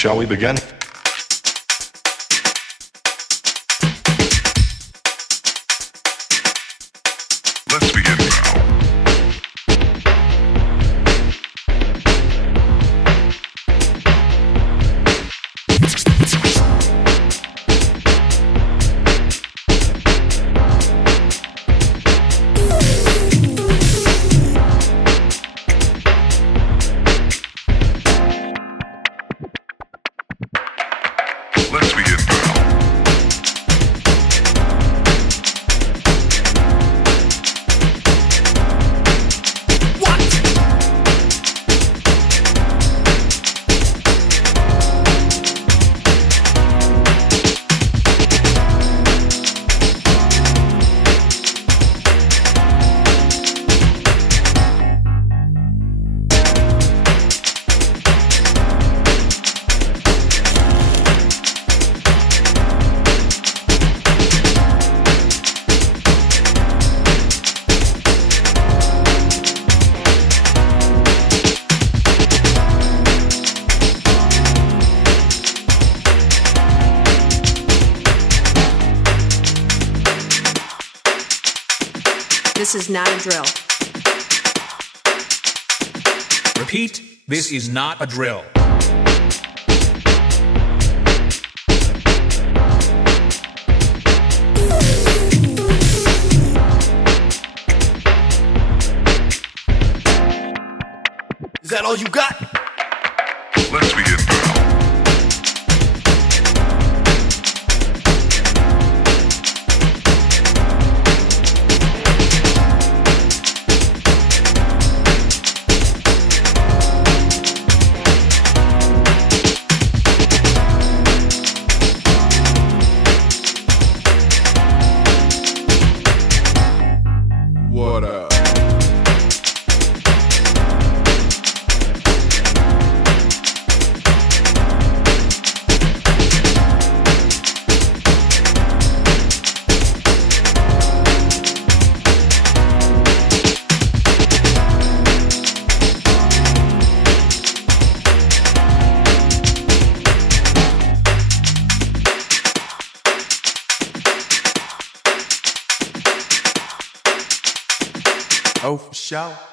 Shall we begin? Let's begin now. Let's begin now. This is not a drill. Repeat, this is not a drill. Is that all you got? Let's begin now. What up? Oh, for sure.